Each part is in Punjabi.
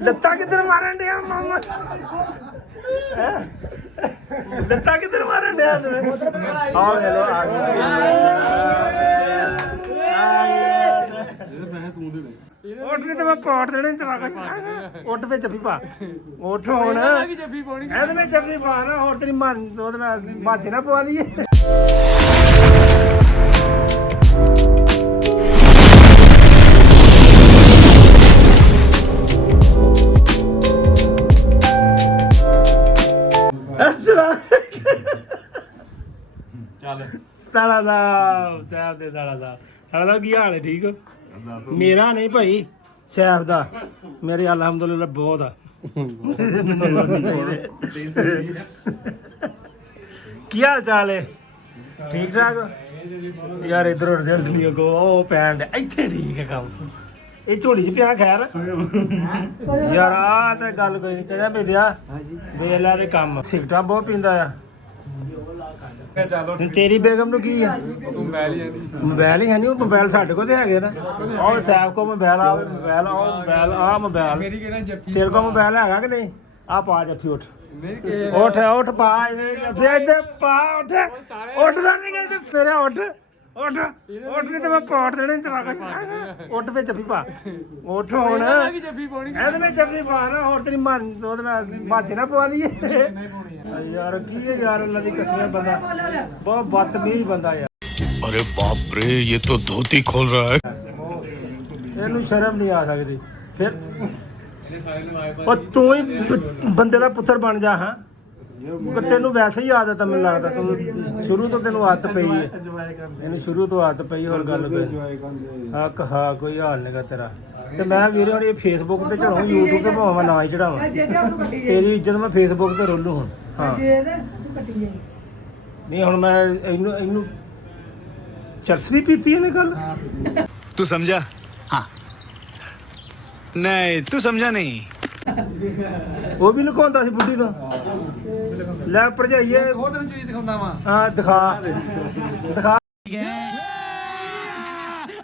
ਲੱਤਾਂ ਕਿੱਧਰ ਮਾਰਨ ਡਿਆ ਮਾਮਾ ਲੱਤਾਂ ਕਿੱਧਰ ਮਾਰਨ ਡਿਆ ਤੂੰ ਆਓ ਚਲੋ ਆ ਗਏ ਉੱਠ ਨਹੀਂ ਤੇ ਮੈਂ ਪਾਟ ਦੇਣਾ ਚਲਾ ਕੇ ਉੱਠ ਵੇ ਜੱਫੀ ਪਾ ਉੱਠ ਹੁਣ ਇਹਦੇ ਨਾਲ ਜੱਫੀ ਪਾ ਨਾ ਹੋਰ ਤੇਰੀ ਉਹਦੇ ਨਾਲ ਮਾਝੇ ਨਾ ਪਵਾ ਲਈਏ ਸਾਲਾ ਸਾਹਿਬ ਦੇ ਸਾਲਾ ਕੀ ਹਾਲ ਹੈ ਠੀਕ ਮੇਰਾ ਨਹੀਂ ਭਾਈ ਸੈਫ ਦਾ ਮੇਰੇ ਅਲਹਮਦੁਲਿਲਾ ਬਹੁਤ ਆ ਕੀ ਹਾਲ ਚਾਲ ਹੈ ਠੀਕ ਠਾਕ ਯਾਰ ਇਧਰ ਉਧਰ ਦੁਨੀਆ ਕੋ ਉਹ ਪੈਣ ਇੱਥੇ ਠੀਕ ਹੈ ਕੰਮ ਇਹ ਝੋਲੀ ਚ ਪਿਆ ਖੈਰ ਯਾਰ ਆ ਤਾਂ ਗੱਲ ਕੋਈ ਨਹੀਂ ਚਾਹੀਦਾ ਮੇਰਿਆ ਵੇਲਾ ਦੇ ਕੰਮ ਸਿਗਰਟਾਂ ਬਹੁਤ ਪੀਂਦਾ ਆ ਤੇਰੀ ਬੇਗਮ ਨੂੰ ਕੀ ਆ ਮੋਬਾਈਲ ਹੀ ਹੈ ਨਹੀਂ ਉਹ ਮੋਬਾਈਲ ਸਾਡੇ ਕੋਲ ਤੇ ਹੈਗੇ ਨਾ ਉਹ ਸੈਫ ਕੋ ਮੋਬਾਈਲ ਆ ਮੋਬਾਈਲ ਤੇਰੇ ਕੋਲ ਮੋਬਾਈਲ ਹੈਗਾ ਕਿ ਨਹੀਂ ਆ ਪਾ ਜੱਫੀ ਉੱਠ ਉੱਠ ਪਾ ਇੱਧਰ ਪਾ ਉੱਠ ਉੱਠਦਾ ਨਹੀਂ ਗਾ ਸਵੇਰੇ ਉੱਠ ਨਹੀਂ ਤੇ ਮੈਂ ਪਾਟ ਦੇਣਾ ਚਲਾ ਕੇ ਉੱਠ ਵੇ ਜੱਫੀ ਪਾ ਉੱਠ ਹੁਣ ਇਹਦੇ ਨਾਲ ਜੱਫੀ ਪਾ ਨਾ ਹੋਰ ਤੇਰੀ ਉਹਦੇ ਨਾਲ ਮਾਝੇ ਨਾ ਪਵਾ ਲਈਏ ਯਾਰ ਕੀ ਹੈ ਯਾਰ ਅੱਲਾ ਦੀ ਕਸਮ ਬੰਦਾ ਬਹੁਤ ਬਦਤਮੀਜ਼ ਬੰਦਾ ਯਾਰ अरे बाप रे ये तो धोती खोल रहा है ਇਹਨੂੰ ਸ਼ਰਮ ਨਹੀਂ ਆ ਸਕਦੀ ਫਿਰ ਉਹ ਤੂੰ ਹੀ ਬੰਦੇ ਦਾ ਪੁੱਤਰ ਬਣ ਜਾ ਹਾਂ ਤੈਨੂੰ ਵੈਸੇ ਹੀ ਆਦਤ ਮੈਨੂੰ ਲੱਗਦਾ ਤੂੰ ਸ਼ੁਰੂ ਤੋਂ ਤੈਨੂੰ ਆਦਤ ਪਈ ਹੈ ਇਹਨੂੰ ਸ਼ੁਰੂ ਤੋਂ ਆਦਤ ਪਈ ਹੋਰ ਗੱਲ ਕੋਈ ਹਾਂ ਕੋਈ ਹਾਲ ਨਹੀਂਗਾ ਤੇਰਾ ਤੇ ਮੈਂ ਵੀਰੇ ਹੁਣ ਇਹ ਫੇਸਬੁੱਕ ਤੇ ਚੜਾਉਂ YouTube ਤੇ ਭਾਵੇਂ ਨਾ ਹੀ ਚੜਾਵਾਂ ਤੇਰੀ ਇੱਜ਼ਤ ਮੈਂ ਫੇਸਬੁੱਕ ਤੇ ਰੋਲੂ ਹੁਣ ਹਾਂ ਨਹੀਂ ਹੁਣ ਮੈਂ ਇਹਨੂੰ ਚਰਸ ਵੀ ਪੀਤੀ ਇਹਨੇ ਕੱਲ तू समझा हाँ नहीं तू समझा नहीं ਉਹ ਵੀ ਲੁਕਾਉਂਦਾ ਸੀ ਬੁੱਢੀ ਤੋਂ ਲੈ ਭਰਜਾਈਏ ਉਹ ਤੈਨੂੰ ਚੀਜ਼ ਦਿਖਾਉਂਦਾ ਵਾ ਹਾਂ ਦਿਖਾ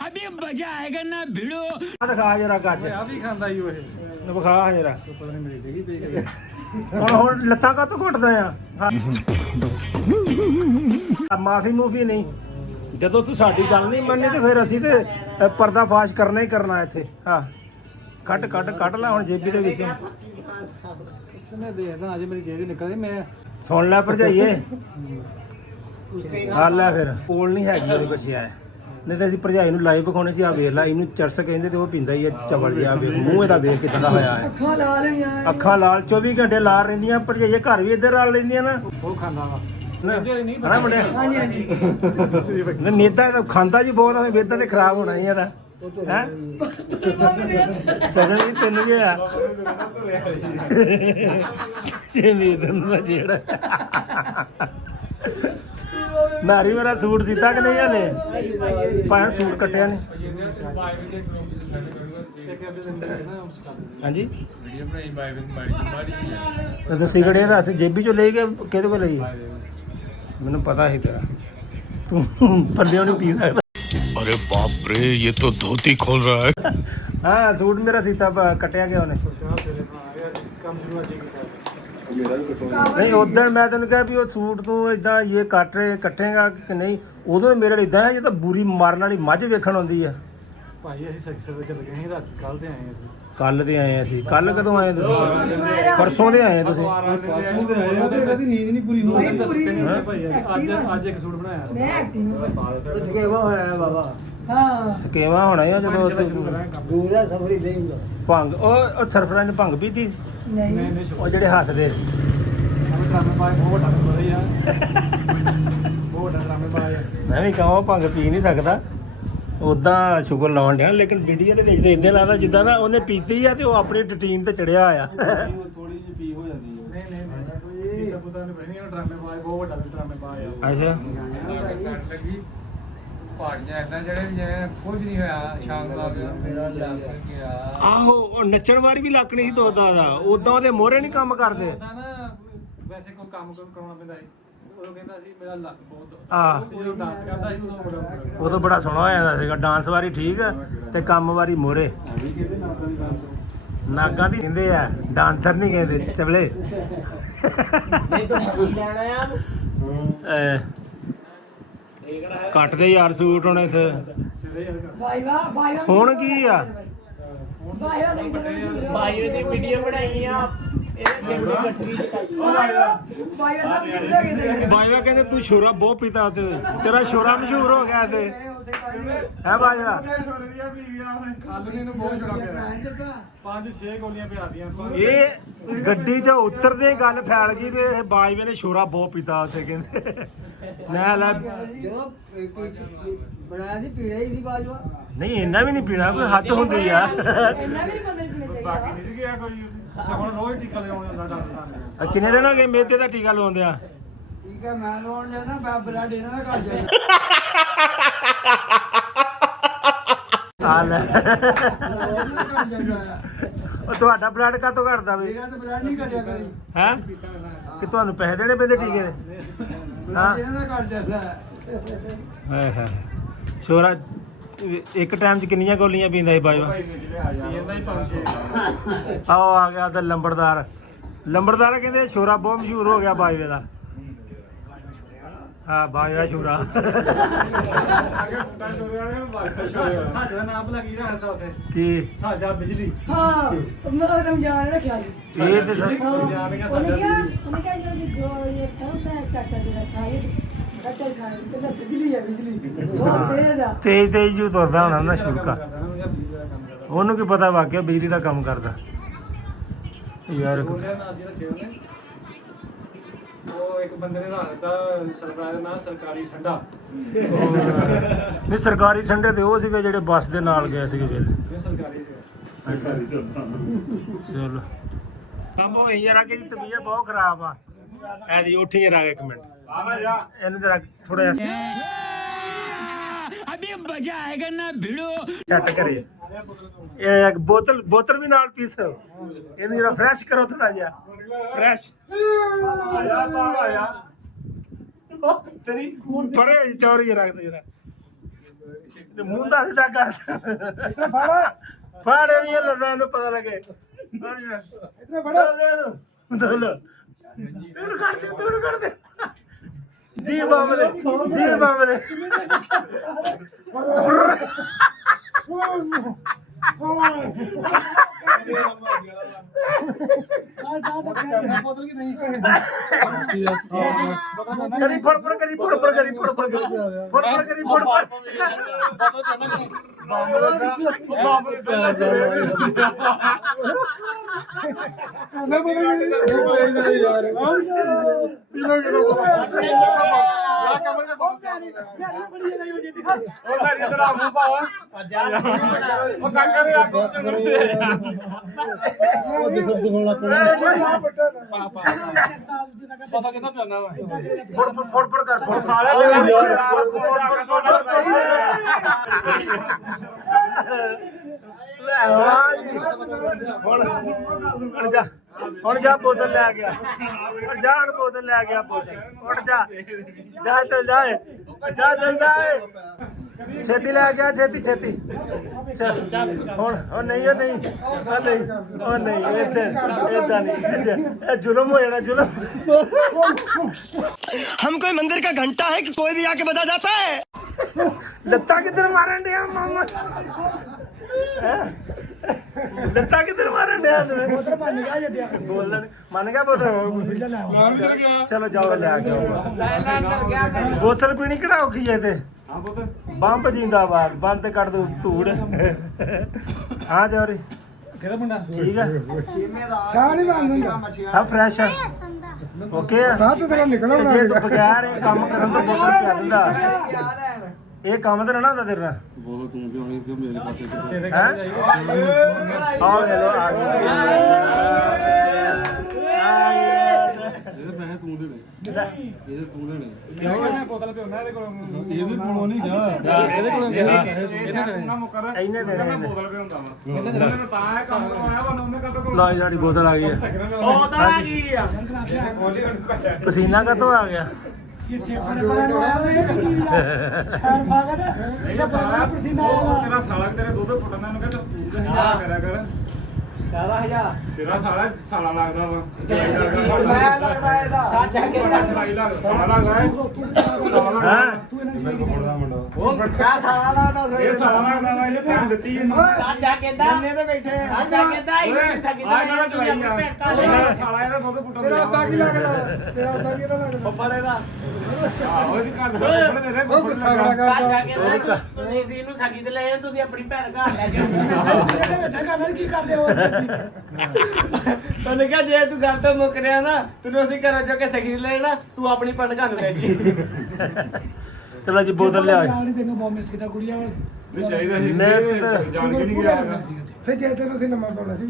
अभी मजा आएगा ना भिड़ो ਦਿਖਾ ਜਰਾ ਗੱਜ ਆ ਵੀ ਖਾਂਦਾ ਈ ਉਹ ਇਹ ਵਿਖਾ ਜਰਾ ਪਤਾ ਨਹੀਂ ਮੇਰੀ ਡਿੱਗੀ ਪਈ ਹੁਣ ਲੱਤਾਂ ਕਾਹਤੋਂ ਘੁੱਟਦਾ ਆ ਮਾਫੀ ਨਹੀਂ ਜਦੋਂ ਤੂੰ ਸਾਡੀ ਗੱਲ ਨਹੀਂ ਮੰਨੀ ਤੇ ਫਿਰ ਅਸੀਂ ਤੇ ਪਰਦਾਫਾਸ਼ ਕਰਨਾ ਹੀ ਕਰਨਾ ਇੱਥੇ ਹਾਂ ਕੱਢ ਲੈ ਹੁਣ ਜੇਬੀ ਦੇ ਵਿੱਚੋਂ ਕਿਸਨੇ ਦੇਖਦਾ ਅੱਜ ਮੇਰੀ ਜੇਬ ਨਿਕਲਦੀ ਮੈਂ ਸੁਣ ਲੈ ਭਰਜਾਈਏ ਆ ਲੈ ਫਿਰ ਕੋਲ ਨਹੀਂ ਹੈਗੀ ਉਹਦੇ ਬੱਚਿਆ ਨਹੀਂ ਤਾਂ ਅਸੀਂ ਭਰਜਾਈ ਨੂੰ ਲਾਈਵ ਵਿਖਾਉਣੇ ਸੀ ਆ ਵੇਖ ਲੈ ਇਹਨੂੰ ਚਰਸ ਕਹਿੰਦੇ ਤੇ ਉਹ ਪੀਂਦਾ ਹੀ ਆ ਚਵਲ ਜਿਹਾ ਵੇਖ ਮੂੰਹ ਇਹਦਾ ਵੇਖ ਕਿੱਦਾਂ ਦਾ ਹੋਇਆ ਹੈ ਅੱਖਾਂ ਲਾਲ 24 ਘੰਟੇ ਲਾਲ ਰਹਿੰਦੀਆਂ ਭਰਜਾਈਏ ਘਰ ਵੀ ਇੱਧਰ ਰਲ ਲੈਂਦੀਆਂ ਨਾ ਉਹ ਖਾਂਦਾ ਵਾ ਹਨਾ ਮੁੰਡਿਆ ਨਹੀਂ ਮੇਦਾ ਤਾਂ ਖਾਂਦਾ ਜੀ ਬਹੁਤ ਆ ਮੇਦਾ ਤੇ ਖਰਾਬ ਹੋਣਾ ਹੀ ਇਹਦਾ ਹੈ ਚੱਲ ਵੀ ਤੈਨੂੰ ਕੀ ਆ ਇਹ ਮੇਦਨ ਦਾ ਜਿਹੜਾ ਨਾਰੀ ਮੇਰਾ ਸੂਟ ਸੀਤਾ ਕਿ ਨਹੀਂ ਹਲੇ ਭਾਵੇਂ ਸੂਟ ਕੱਟਿਆ ਨੇ ਹਾਂਜੀ ਤੇ ਸਿਗੜੇ ਦਾ ਅਸੀਂ ਜੇਬੀ ਚੋਂ ਲੈ ਕੇ ਕਿਹਦੇ ਕੋਲ ਲਈ ਮੈਨੂੰ ਪਤਾ ਸੀ ਤੇਰਾ ਤੂੰ ਪੱਲਿਓਂ ਨਹੀਂ ਪੀ ਸਕਦਾ अरे बाप रे ये तो धोती खोल रहा है ਹਾਂ ਸੂਟ ਮੇਰਾ ਸੀਤਾ ਕੱਟਿਆ ਗਿਆ ਉਹਨੇ ਨਹੀਂ ਉਦੋਂ ਮੈਂ ਤੈਨੂੰ ਕਿਹਾ ਵੀ ਉਹ ਸੂਟ ਤੂੰ ਇਦਾਂ ਇਹ ਕੱਟੇਗਾ ਕਿ ਨਹੀਂ ਉਦੋਂ ਮੇਰੇ ਲਈ ਇਦਾਂ ਹੈ ਜੇ ਤਾਂ ਬੁਰੀ ਮਾਰਨ ਵਾਲੀ ਮੱਝ ਵੇਖਣ ਆਉਂਦੀ ਆ ਭਾਈ ਅਸੀਂ ਸਖਸਰ ਵਿੱਚ ਚੱਲ ਗਏ ਸੀ ਰਾਤ ਕੱਲ ਤੇ ਆਏ ਅਸੀਂ ਕੱਲ ਦੇ ਆਏ ਅਸੀਂ ਕੱਲ ਕਦੋਂ ਆਏ ਤੁਸੀਂ ਪਰਸੋਂ ਦੇ ਆਏ ਤੁਸੀਂ ਪਰਸੋਂ ਦੇ ਆਏ ਆ ਤੇ ਇਹਨਾਂ ਦੀ ਨੀਂਦ ਨਹੀਂ ਪੂਰੀ ਹੋਈ ਭਾਈ ਅੱਜ ਇੱਕ ਸੂਟ ਬਣਾਇਆ ਮੈਂ ਐਕਟਿਵ ਥਕੇਵਾ ਹੋਣਾ ਆ ਜਦੋਂ ਦੂਜਾ ਸਫਰੀ ਦੇਊਗਾ ਭੰਗ ਉਹ ਸਰਫਰਾਜ਼ ਨੇ ਭੰਗ ਪੀਤੀ ਨਹੀਂ ਉਹ ਜਿਹੜੇ ਹੱਸਦੇ ਡਰਾਮੇ ਪਾਏ ਬਹੁਤ ਵੱਡਾ ਬੰਦਾ ਯਾਰ ਬਹੁਤ ਵੱਡਾ ਡਰਾਮੇ ਪਾਇਆ ਮੈਂ ਵੀ ਕਹਾਂ ਭੰਗ ਪੀ ਨਹੀਂ ਸਕਦਾ ਉਦਾਂ ਸ਼ੁਗਰ ਲਾਉਣ ਡਿਆ ਲੇਕਿਨ ਵੀਡੀਓ ਦੇ ਵਿੱਚ ਤਾਂ ਇਦਾਂ ਲੱਗਦਾ ਜਿੱਦਾਂ ਨਾ ਉਹਨੇ ਪੀਤੀ ਆ ਤੇ ਉਹ ਆਪਣੀ ਰੂਟੀਨ ਤੇ ਚੜਿਆ ਆ ਥੋੜੀ ਜਿਹੀ ਪੀ ਹੋ ਜਾਂਦੀ ਹੈ ਨਹੀਂ ਪਤਾ ਨਹੀਂ ਬਹਿਣੀ ਡਰਾਮੇ ਪਾਏ ਬਹੁਤ ਵੱਡਾ ਡਰਾਮੇ ਪਾਇਆ ਅੱਛਾ ਲੱਗੀ ਪਹਾੜੀਆਂ ਇਦਾਂ ਜਿਹੜੇ ਜਿਵੇਂ ਕੁਝ ਨਹੀਂ ਹੋਇਆ ਸ਼ਾਮ ਦਾ ਮੇਰਾ ਲੱਗ ਗਿਆ ਆਹੋ ਉਹ ਨੱਚਣ ਵਾਲੀ ਵੀ ਲੱਕਣੀ ਸੀ ਦੋਦਾ ਦਾ ਉਦਾਂ ਉਹਦੇ ਮੋਹਰੇ ਨਹੀਂ ਕੰਮ ਕਰਦੇ ਤਾਂ ਨਾ ਵੈਸੇ ਕੋਈ ਕੰਮ ਕਰਾਉਣਾ ਪੈਂਦਾ ਸੀ ਉਦੋਂ ਕਹਿੰਦਾ ਸੀ ਮੇਰਾ ਲੱਕ ਬਹੁਤ ਆ ਜਦੋਂ ਡਾਂਸ ਕਰਦਾ ਸੀ ਉਦੋਂ ਬੜਾ ਉਦੋਂ ਬੜਾ ਸੋਹਣਾ ਹੋ ਜਾਂਦਾ ਸੀਗਾ ਡਾਂਸ ਵਾਰੀ ਠੀਕ ਤੇ ਕੰਮ ਵਾਰੀ ਮੋਰੇ ਅਭੀ ਕਹਿੰਦੇ ਨਾਤਾਂ ਦੀ ਡਾਂਸ ਨਾਗਾਂ ਦੀ ਕਹਿੰਦੇ ਆ ਡਾਂਸਰ ਨਹੀਂ ਕਹਿੰਦੇ ਚਵਲੇ ਨਹੀਂ ਤੂੰ ਕੀ ਲੈਣਾ ਆ ਕੱਟਦੇ ਯਾਰ ਸੂਟ ਹੁਣ ਇੱਥੇ ਵਾਈ ਵਾਹ ਹੁਣ ਕੀ ਆ ਵਾਈ ਵਾਹ ਬਾਈਓ ਦੀ ਵੀਡੀਓ ਬਣਾਈ ਆ ਇਹਦੇ ਦਿਲ ਦੀ ਗੱਠੜੀ ਚਕਾਈ ਵਾਈ ਵਾਹ ਸਭ ਕੁਝ ਹੋ ਗਿਆ ਬਾਜਵਾ ਕਹਿੰਦੇ ਤੂੰ ਸ਼ੋਰਾ ਬਹੁਤ ਪੀਤਾ ਤੇ ਤੇਰਾ ਸ਼ੋਰਾ ਮਸ਼ਹੂਰ ਹੋ ਗਿਆ ਤੇ ਹੈ ਬਾਜਵਾ ਖਾਲੂ ਨੂੰ ਬਹੁਤ ਛੋੜਾ ਪਿਆ 5-6 ਗੋਲੀਆਂ ਪਿਆ ਦੀਆਂ ਇਹ ਗੱਡੀ 'ਚ ਉਤਰਦੇ ਹੀ ਗੱਲ ਫੈਲ ਗਈ ਵੀ ਇਹ ਬਾਜਵੇ ਨੇ ਸ਼ੋਰਾ ਬਹੁਤ ਪੀਤਾ ਉੱਥੇ ਕਹਿੰਦੇ ਮੈਂ ਲੈ ਜਦੋਂ ਬਣਾਇਆ ਸੀ ਪੀੜਾ ਹੀ ਸੀ ਬਾਜਵਾ ਨਹੀਂ ਇੰਨਾ ਵੀ ਨਹੀਂ ਪੀਣਾ ਕੋਈ ਹੱਦ ਹੁੰਦੀ ਆ ਇੰਨਾ ਵੀ ਬੰਦੇ ਨੂੰ ਪੀਣਾ ਚਾਹੀਦਾ ਨਹੀਂ ਸੀ ਗਿਆ ਕੋਈ ਤੇ ਹੁਣ ਰੋਜ਼ ਟੀਕਾ ਲਗਾਉਣ ਜਾਂਦਾ ਡਾਕਟਰ ਸਾਹਿਬ ਕਿੰਨੇ ਦਿਨ ਹੋ ਗਏ ਮੇਤੇ ਦਾ ਟੀਕਾ ਲਵਾਉਂਦੇ ਆ ਠੀਕ ਹੈ ਮੈਂ ਲਾਉਣ ਜਾਣਾ ਮੈਂ ਬਲੱਡ ਇਹਨਾਂ ਦਾ ਘਰ ਜਾਣਾ ਆ ਲੈ ਉਹ ਤੁਹਾਡਾ ਬਲੱਡ ਕਾਤੋਂ ਘਟਦਾ ਵੀ ਮੇਰਾ ਤਾਂ ਬਲੱਡ ਨਹੀਂ ਘਟਿਆ ਕਰੀ ਹੈ ਕਿ ਤੁਹਾਨੂੰ ਪੈਸੇ ਦੇਣੇ ਪੈਂਦੇ ਟੀਕੇ ਦੇ ਹਾਂ ਇਹਨਾਂ ਦਾ ਘਰ ਜਾਂਦਾ ਹਾਏ ਹਾਏ ਸ਼ੋਰਾ ਇੱਕ ਟਾਈਮ 'ਚ ਕਿੰਨੀਆਂ ਗੋਲੀਆਂ ਪੀਂਦਾ ਸੀ ਬਾਜਵਾ ਇਹਦਾ ਹੀ 5-6 ਆਓ ਆ ਗਿਆ ਤਾਂ ਲੰਬੜਦਾਰ ਕਹਿੰਦੇ ਸ਼ੋਰਾ ਬਹੁਤ ਮਸ਼ਹੂਰ ਹੋ ਗਿਆ ਬਾਜਵੇ ਦਾ ਹਾਂ ਬਾਜਵਾ ਸ਼ੋਰਾ ਸਾਡੇ ਦਾ ਨਾਮ ਭਲਾ ਕੀ ਰੱਖਦਾ ਉੱਥੇ ਕੀ ਸਾਜਾ ਬਿਜਲੀ ਹਾਂ ਰਮਜ਼ਾਨ ਰੱਖਿਆ ਜੀ ਇਹ ਤੇ ਉਹਨੇ ਕਿਹਾ ਜੋ ਇਹ ਕੌਣ ਸਾ ਚਾਚਾ ਜਿਹੜਾ ਸਾਹਿਬ ਚਾਚਾ ਸਾਹਿਬ ਕਹਿੰਦਾ ਬਿਜਲੀ ਹੈ ਬਿਜਲੀ ਬਹੁਤ ਤੇਜ਼ ਆ ਤੇਜ਼ ਜੂ ਤੁਰਦਾ ਹੋਣਾ ਨਾ ਸ਼ੁਰਕਾ ਉਹਨੂੰ ਕੀ ਪਤਾ ਵਾਕਿਆ ਬਿਜਲੀ ਦਾ ਕੰਮ ਕਰਦਾ ਯਾਰ ਗੋਲਿਆਂ ਨਾਲ ਅਸੀਂ ਰੱਖੇ ਉਹਨੇ ਉਹ ਇੱਕ ਬੰਦੇ ਨੇ ਰੱਖਤਾ ਸਰਕਾਰ ਦੇ ਨਾਲ ਸਰਕਾਰੀ ਸੰਡਾ ਨਹੀਂ ਸਰਕਾਰੀ ਸੰਡੇ ਤੇ ਉਹ ਸੀਗੇ ਜਿਹੜੇ ਬੱਸ ਦੇ ਨਾਲ ਗਏ ਸੀਗੇ ਵੇਲੇ ਇਹ ਸਰਕਾਰੀ ਸੀ ਚਲੋ ਕੰਮ ਹੋ ਯਾਰ ਕਿ ਤਬੀਅਤ ਬਹੁਤ ਖਰਾਬ ਆ ਐਦੀ ਉੱਠੀ ਜਰਾ ਇੱਕ ਮਿੰਟ ਇਹਨੂੰ ਜਰਾ ਥੋੜਾ ਜਿਹਾ अभी मजा आएगा ना भिड़ो ਛੱਟ ਕਰੇ ਇਹ ਇੱਕ ਬੋਤਲ ਵੀ ਨਾਲ ਪੀਸ ਇਹਨੂੰ ਜਰਾ ਫਰੈਸ਼ ਕਰੋ ਥੋੜਾ ਜਿਹਾ ਫਰੈਸ਼ ਤੇਰੀ ਪਰੇ ਚੌਰੀ ਰੱਖ ਦੇ ਜਰਾ ਤੇ ਮੂੰਹ ਦਾ ਸਿੱਧਾ ਕਰ ਇੱਥੇ ਫੜ ਵੀ ਇਹ ਲੜਨਾ ਨੂੰ ਪਤਾ ਲੱਗੇ ਇੱਥੇ ਫੜ ਦੋ ਤੂੰ ਕਰ ਦੇ ਜੀ ਬਾਬਲੇ ਕਰੀ ਫੜ ਪਤਾ ਕਿੰਨਾ ਪਿਆਣਾ ਵਾ ਫੜ ਕਰ ਸਾਲੇ ਹੁਣ ਜਾ ਬੋਤਲ ਲੈ ਗਿਆ ਬੋਤਲ ਲੈ ਗਿਆ ਉੱਠ ਜਾ ਚੱਲ ਜਾਏ ਛੇਤੀ ਲੈ ਗਿਆ ਛੇਤੀ ਹੁਣ ਨਹੀਂ ਉਹ ਨਹੀਂ ਏਦਾਂ ਨਹੀਂ ਇਹ ਜ਼ੁਲਮ ਹੋ ਜਾਣਾ ਜ਼ੁਲਮ हम कोई मंदिर का घंटा है कि कोई भी आके बजा जाता है ਲੱਤਾਂ ਕਿੱਧਰ ਮਾਰਨ ਡਿਆ ਮਾਮਾ ਲੱਤਾਂ ਕਿੱਧਰ ਮਾਰਨ ਡਿਆ ਬੋਤਲ ਮੰਨ ਗਿਆ ਜੱਦਿਆ ਮੰਨ ਗਿਆ ਬੋਤਲ ਚਲੋ ਜਾਓ ਲੈ ਕੇ ਆਓ ਬੋਤਲ ਪੀਣੀ ਕਿਹੜਾ ਔਖੀ ਹੈ ਤੇ ਬੰਬ ਜਿੰਦਾਬਾਦ ਬੰਦ ਕੱਢ ਦੋ ਧੂੜ ਹਾਂ ਜੋਰੀ ਕਿਹੜਾ ਮੁੰਡਾ ਠੀਕ ਆ ਸਾਹ ਨਹੀਂ ਮੰਗਦਾ ਸਭ ਫਰੈਸ਼ ਆ ਓਕੇ ਆ ਸਾਹ ਤੇ ਤੇਰਾ ਨਿਕਲਣਾ ਜੇ ਤੂੰ ਬਗੈਰ ਇਹ ਕੰਮ ਕਰਨ ਤੋਂ ਬੋਤਲ ਪਿਆ ਦਿੰਦਾ ਇਹ ਕੰਮ ਤਾਂ ਨਾ ਹੁੰਦਾ ਤੇਰੇ ਨਾਲ ਬਹੁਤ ਤੂੰ ਕਿਉਂ ਨਹੀਂ ਤੇ ਮੇਰੇ ਖਾਤੇ ਚ ਤੇਰੇ ਹੈਂ? ਘਰ ਜਾਈਏ ਆਓ ਚਲੋ ਆ ਗਏ ਇਹਦੇ ਪੈਸੇ ਤੂੰ ਦੇ ਦੇ ਮੈਂ ਬੋਤਲ ਪਿਉਣਾ ਇਹਦੇ ਕੋਲ ਇਹ ਵੀ ਕੋਲੋਂ ਨਹੀਂ ਗਿਆ ਇਹਦੇ ਕੋਲ ਇਹਨੇ ਦੇਣੇ ਇਹਨੇ। ਬੋਤਲ ਪਿਆਉਂਦਾ ਵਾ ਉਹਨੇ ਤਾਂ ਇਹ ਕੰਮ ਤੋਂ ਆਇਆ ਵਾ ਉਹਨੇ ਕਦੋਂ ਕੋਲ ਲਓ ਜੀ, ਸਾਡੀ ਬੋਤਲ ਆ ਗਈ ਹੈ। ਉਹ ਤਾਂ ਆ ਗਈ ਆ ਪਸੀਨਾ ਕਦੋਂ ਆ ਗਿਆ? ਤੇਰਾ ਸਾਲਾ ਵੀ ਤੇਰੇ ਦੁੱਧ ਫੁੱਟਣਾ ਨੂੰ ਕਹਿੰਦਾ ਪੂਰਾ ਹਿਲਾ ਕਰਿਆ ਕਰ ਤੇਰਾ ਸਾਲਾ ਲੱਗਦਾ ਵਾ ਮੈਂ ਲੱਗਦਾ ਇਹਦਾ ਸਾਜਾ ਕਹਿੰਦਾ ਸਾਲਾ ਲੱਗਦਾ ਹੈ ਹੈਂ? ਉਹ ਮੈਂ ਸਾਲਾ ਲੱਗਦਾ ਇਹ ਸਾਲਾ ਲੱਗਦਾ ਵਾ ਇਹਨੇ ਭੈਣ ਦਿੱਤੀ ਇਹਨੂੰ ਸਾਜਾ ਕਹਿੰਦਾ ਗੰਨੇ ਤੇ ਬੈਠੇ ਸਾਜਾ ਕਹਿੰਦਾ ਇਹ ਸਕਦਾ ਆਹ ਨਾਲ ਚਲਾਈ ਆ ਸਾਲਾ ਇਹਦਾ ਦੁੱਧ ਫੁੱਟਣ ਤੇਰਾ ਅੱਬਾ ਕੀ ਲੱਗਦਾ ਤੇਰਾ ਅੱਬਾ ਕੀ ਲੱਗਦਾ ਬੱਬਾ ਇਹਦਾ ਆਹੋ ਇਹਦੀ ਘਰ ਦਾ ਕੱਪੜੇ ਦੇ ਦੇ ਉਹ ਗੁੱਸਾ ਬੜਾ ਕਰਦਾ ਸਾਜਾ ਕਹਿੰਦਾ ਤੁਸੀਂ ਇਹਨੂੰ ਸਗੀ ਤੇ ਲੈ ਜਾਓ, ਤੁਸੀਂ ਆਪਣੀ ਭੈਣ ਘਰ ਲੈ ਜਾਓ ਕੀ ਕਰਦੇ ਹੋ ਉਹਨੇ ਕਿਹਾ ਜੇ ਤੂੰ ਗੱਲ ਤੋਂ ਮੁੱਕ ਰਿਹਾ ਨਾ ਤੈਨੂੰ ਅਸੀਂ ਘਰੋਂ ਜੋ ਕੇ ਸਗੀ ਲੈ ਲੈਣਾ ਤੂੰ ਆਪਣੀ ਪੰਡ ਘਰ ਨੂੰ ਲੈ ਜੀ ਚਲੋ ਜੀ, ਬੋਤਲ ਲਿਆ ਤੈਨੂੰ ਬੋਮਿਸ ਕਿਤਾ ਕੁੜੀਆਂ ਨਹੀਂ ਚਾਹੀਦਾ ਸੀ ਮੈਂ ਜਾਣ ਕੇ ਨਹੀਂ ਗਿਆ ਫਿਰ ਜੇ ਤੈਨੂੰ ਅਸੀਂ ਨੰਬਰ ਪਾਉਣਾ ਸੀ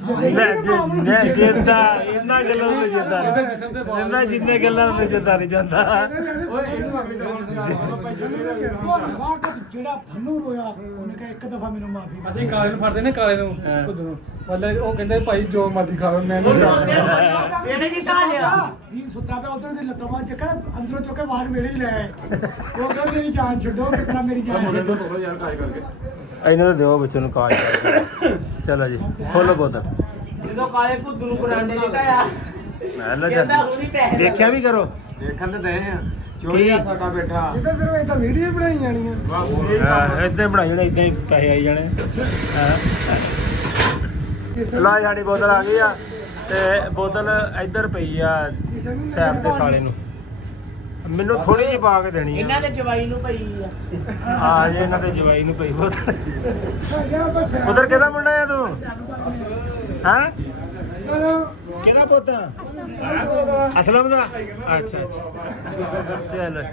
ਲੈ ਜਿੱਦਾਂ ਇਹਨਾਂ ਗੱਲਾਂ ਨੂੰ ਜਿੱਦਾਂ ਜਿੰਨੇ ਗੱਲਾਂ ਨੂੰ ਜਿੱਦਾਂ ਨਹੀਂ ਜਾਂਦਾ। ਓਏ ਇਹਨੂੰ ਆਪਣੀ ਜਿਹੜਾ ਫੰਨੂ ਰੋਇਆ ਉਹਨੇ ਕਿਹਾ ਇੱਕ ਦਫਾ ਮੈਨੂੰ ਮਾਫੀ ਦੇ ਅਸੀਂ ਕਾਲੇ ਨੂੰ ਫੜਦੇ ਨੇ ਕਾਲੇ ਨੂੰ ਖੁਦ ਨੂੰ ਮਤਲਬ ਉਹ ਕਹਿੰਦੇ ਭਾਈ ਜੋ ਮਰਜ਼ੀ ਖਾਓ ਮੈਂ ਨਹੀਂ ਜਾਣਾ। ਇਹਨੇ ਕੀ ਖਾ ਲਿਆ ਦੀ ਸੁੱਤਾ ਪਿਆ ਉਧਰ ਦੀ ਲੱਤਾਂ ਬਾਹਰ ਚੱਕਰ ਅੰਦਰੋਂ ਚੁੱਕ ਕੇ ਬਾਹਰ ਵੇੜੇ ਹੀ ਲੈ ਆਏ ਉਹ ਕਹਿੰਦਾ ਮੇਰੀ ਜਾਨ ਛੱਡੋ ਕਿਸ ਤਰ੍ਹਾਂ ਮੇਰੀ ਜਾਨ ਮੁੰਡੇ ਛੱਡੋ ਤੋਂ ਤੋੜੋ ਯਾਰ ਕਾਜ ਕਰਕੇ ਇਹਨਾਂ ਨੂੰ ਦਿਓ ਬੱਚੇ ਨੂੰ ਕਾਜ ਕਰਕੇ। ਚਲੋ ਜੀ, ਖੋਲੋ ਬੋਤਲ। ਜਦੋਂ ਕਾਲੇ ਕੁੱਦੂ ਨੂੰ ਬਰਾਂਡੇ ਲਿਟਾਇਆ ਮੈਂ ਲੈ ਕਹਿੰਦਾ ਜਾ, ਹੁਣੀ ਪੈਸੇ ਦੇਖਿਆ ਵੀ ਕਰੋ। ਦੇਖਣ ਤੇ ਦੇ ਆ ਚੋਰੀਆ ਸਾਡਾ ਬੈਠਾ ਇਧਰ ਸਿਰਫ ਇਦਾਂ ਵੀਡੀਓ ਬਣਾਈ ਜਾਣੀ ਆ ਬਸ ਇਦਾਂ ਬਣਾਈ ਜਾਣੇ, ਇਦਾਂ ਹੀ ਪੈਸੇ ਆਈ ਜਾਣੇ। ਲਾ ਸਾਡੀ ਬੋਤਲ ਆ ਗਈ ਆ ਤੇ ਬੋਤਲ ਇੱਧਰ ਪਈ ਆ ਸੈਫ ਦੇ ਸਾਲੇ ਨੂੰ। ਮੈਨੂੰ ਥੋੜੀ ਜਿਹੀ ਪਾ ਕੇ ਦੇਣੀ ਇਹਨਾਂ ਆ। ਦੇ ਜਵਾਈ ਨੂੰ ਪਈ ਆ ਆ ਜੇ ਇਹਨਾਂ ਦੇ ਜਵਾਈ ਨੂੰ ਪਈ ਬੋਤਲ। ਉਧਰ ਕਿਹਦਾ ਮੁੰਡਾ ਆ ਤੂੰ? ਹਾਂ, ਕਿਹਦਾ ਪੁੱਤ? ਅਸਲਮ ਦਾ? ਅੱਛਾ ਅੱਛਾ, ਚੱਲ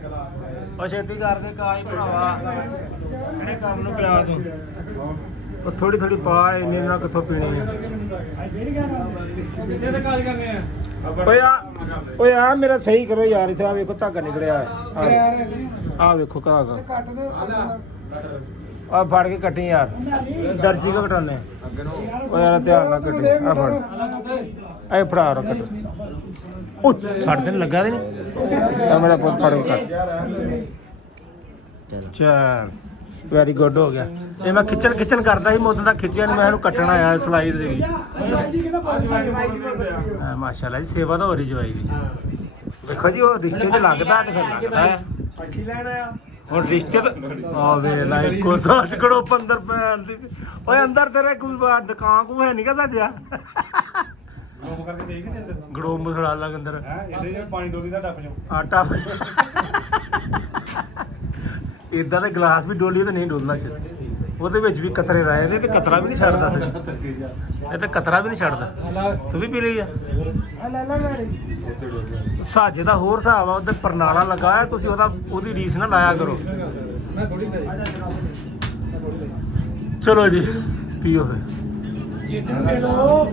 ਉਹ ਛੇਤੀ ਕਰਦੇ ਕਾਜ ਭਰਾਵਾ, ਕਿਹੜੇ ਕੰਮ ਨੂੰ ਪਿਆ ਤੂੰ? ਉਹ ਥੋੜੀ ਥੋੜੀ ਪਾ, ਇੰਨੇ ਨਾਲ ਕਿੱਥੋਂ ਪੀਣੀ ਆ? ਕਿੱਥੇ ਤੇ ਕਾਜ ਕਰਨੇ ਆ ਓਏ ਆ ਮੇਰਾ ਸਹੀ ਕਰੋ ਯਾਰ, ਇੱਥੇ ਆ ਵੇਖੋ ਧਾਗਾ ਨਿਕਲਿਆ ਆ ਵੇਖੋ ਧਾਗਾ। ਕੱਟ ਦੇ ਆ ਫੜ ਕੇ ਕੱਟੀ ਯਾਰ, ਦਰਜੀ ਕੋ ਕਟਾਨੇ। ਓ ਯਾਰ ਧਿਆਨ ਨਾਲ ਕੱਟੀ, ਆ ਫੜ, ਐ ਫੜਾ ਰੋ ਕੱਟ। ਉਹ ਛੱਡ ਦੇਣ ਲੱਗਾ ਤੇ ਨਹੀਂ ਆ ਮੇਰਾ ਪੁੱਤ, ਫੜ ਕੇ ਕੱਟ। ਚੱਲ ਵੈਰੀ ਗੁੱਡ ਹੋ ਗਿਆ। ਇਹ ਮੈਂ ਖਿੱਚਣ ਕਰਦਾ ਸੀ, ਮੋਦਨ ਦਾ ਖਿੱਚਿਆ ਨਹੀਂ, ਮੈਂ ਇਹਨੂੰ ਕੱਟਣਾ ਆ ਸਲਾਈ ਦੇ ਗਈ। ਮਾਸ਼ਾਅੱਲਾ ਜੀ, ਸੇਵਾ ਤਾਂ ਹੋ ਰਹੀ ਜਵਾਈ ਦੀ। ਦੇਖੋ ਜੀ, ਉਹ ਰਿਸ਼ਤੇ 'ਚ ਲੱਗਦਾ ਤੇ ਫਿਰ ਲੱਗਦਾ ਹੈ। ਪੱਠੀ ਲੈਣਾ ਆ ਹੁਣ ਰਿਸ਼ਤੇ ਤਾਂ ਆ ਵੇ ਨਾ ਇੱਕੋ ਸਾਚ ਕਰੋ 15 ਪੈਣ ਦੀ। ਓਏ ਅੰਦਰ ਤੇਰੇ ਕੋਈ ਦੁਕਾਨ ਕੋ ਹੈ ਨਹੀਂ ਕਾ ਸਾਜਿਆ? ਲੋਕ ਕਰਕੇ ਦੇਖ ਨਹੀਂ ਅੰਦਰ ਗੜੋ ਮਸੜਾ ਲੱਗ ਅੰਦਰ ਹੈ ਇਹਦੇ ਜਿਵੇਂ ਪਾਣੀ ਡੋਲੀ ਦਾ ਟੱਪ ਜਾਓ ਆਟਾ। ਇਦਾਂ ਦੇ ਗਲਾਸ ਵੀ ਡੋਲੀ ਤੇ ਨਹੀਂ ਡੋਲਣਾ ਸ਼ਾਇਦ, ਉਹਦੇ ਵਿੱਚ ਵੀ ਕਤਰੇ ਰਹੇ ਨੇ ਤੇ ਕਤਰਾ ਵੀ ਨਹੀਂ ਛੱਡਦਾ ਸੀ। ਇਹ ਤਾਂ ਕਤਰਾ ਵੀ ਨਹੀਂ ਛੱਡਦਾ। ਤੂੰ ਵੀ ਪੀ ਲਈ ਆ? ਲੈ ਲੈ ਮੈਂ ਸਾਜੇ ਦਾ ਹੋਰ ਹਿਸਾਬ ਆ, ਉਹਦੇ ਪਰਨਾਲਾ ਲੱਗਾ ਹੈ, ਤੁਸੀਂ ਉਹਦੀ ਰੀਸ ਨਾ ਲਾਇਆ ਕਰੋ। ਮੈਂ ਥੋੜੀ ਲਈ ਚਲੋ ਜੀ, ਪੀਓ ਫਿਰ। ਜੇ ਤੈਨੂੰ ਦੇ ਦੋ